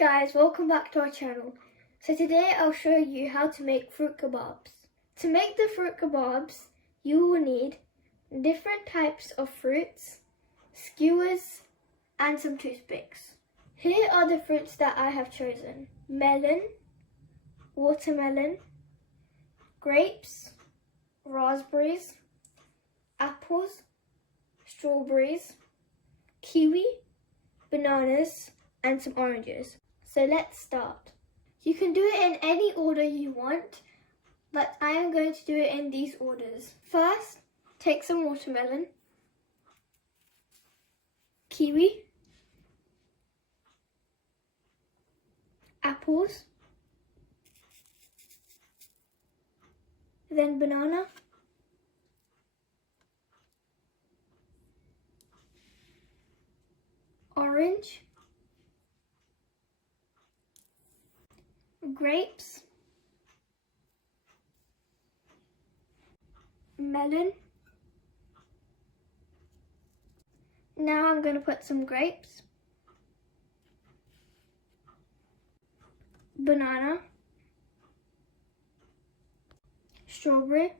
guys, welcome back to our channel. So today I'll show you how to make fruit kebabs. To make the fruit kebabs, you will need different types of fruits, skewers and some toothpicks. Here are the fruits that I have chosen: melon, watermelon, grapes, raspberries, apples, strawberries, kiwi, bananas and some oranges. So let's start. You can do it in any order you want, but I am going to do it in these orders. First, take some watermelon, kiwi, apples, then banana, orange, grapes, melon. Now I'm going to put some grapes, banana, strawberry,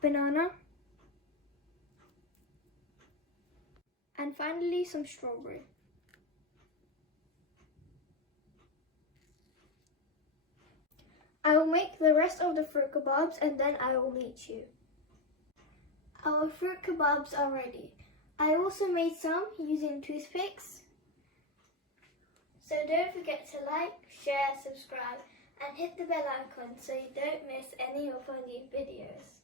banana, and finally some strawberry. I will make the rest of the fruit kebabs and then I will meet you. Our fruit kebabs are ready. I also made some using toothpicks. So don't forget to like, share, subscribe and hit the bell icon so you don't miss any of our new videos.